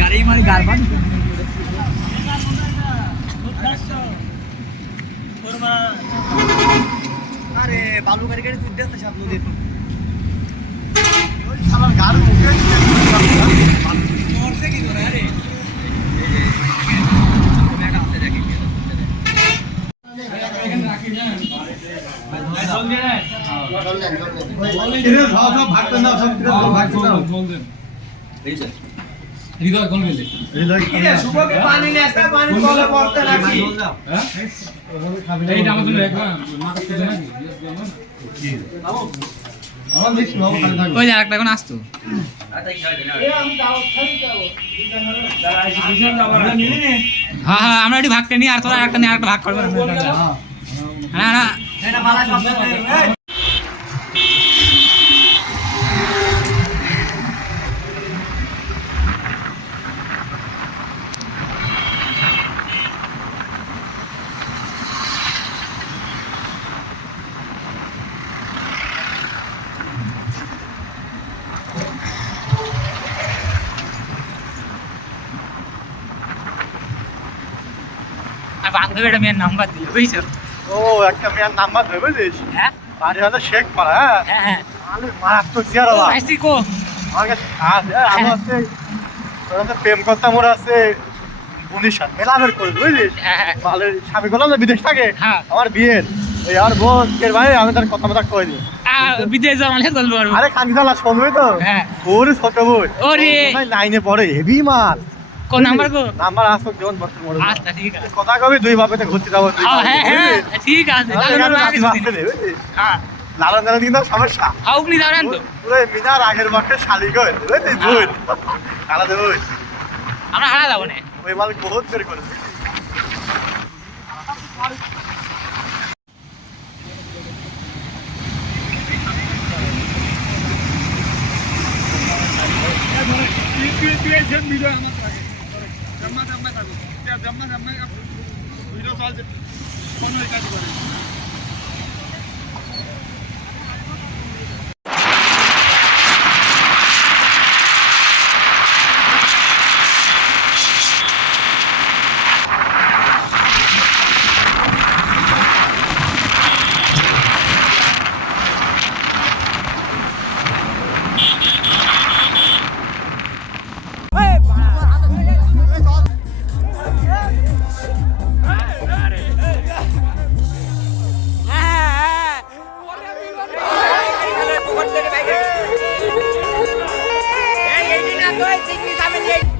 গাড়ি মানে গারবান আরে বালু গাড়ি গাড়ি তুই দেখতে সাপ নদীর ওই সালার গাড়ি মুখে মরছে কি করে আরে ব্যাগ আছে দেখি এখানে রাখি না জল দে না জল দে সব ভাগ করে দাও সব ভাগ করে দাও জল দেন এই যে হৃদয় কোন গেছে হৃদয় কি রে শুভকে পানি নিয়ে আসতে পানি তলে পড়তে রাখি হ্যাঁ এইটা আমার জন্য একবার মাথা তুলে নাকি কি আমার দেখছ না ওই যে আরেকটা এখন আসতো হ্যাঁ হ্যাঁ আমরা এটি ভাগ করে নিই আর তোরা একটা নিয়ে আরেকটা ভাগ করবে হ্যাঁ না এটা মালা শব্দ বান্ধবীটা মেয়ের নাম্বার দিল বুঝছো ও একটা মেয়ের নাম্বার দেবে বুঝিস হ্যাঁ বাড়ি হলো শেখ পাড়া হ্যাঁ হ্যাঁ আরে মারাত্মক জিয়ারা বাবা আইসি কো আমার কাছে আছে আমি আছে তোরা প্রেম করতে মোর আছে 19 সাল মেলামের করে বুঝিস ভালো স্বামী গেলাম না বিদেশ থাকে আমার বিয়ের এই আর বোন এর ভাই আমি তার কথা মতো কই দিই বিদেশ যাওয়া মানে গল্প করব আরে খানকি শালা শুনবি তো হ্যাঁ ওরে ছোট বোন ওরে ভাই লাইনে পড়ে হেভি মাল কোন নাম্বার কো নাম্বার আসো যেমন বর্ত মোড় আচ্ছা ঠিক আছে কথা কবি দুই বাপেতে ঘুরতে যাব হ্যাঁ হ্যাঁ ঠিক আছে হ্যাঁ লালন দানা দিন সমস্যা আউকনি যাবেন তো পুরো মিনার আগের মাঠে শালি কই বুঝলি ভুল কালা দেব আমরা হারা যাব না ওই মাল বহুত বের করে ভিডিও আমার লাগে জম্মা জম্মা থাকো জম্মা জম্মা ভিডিও চলছে কোন কাজ করে Hey,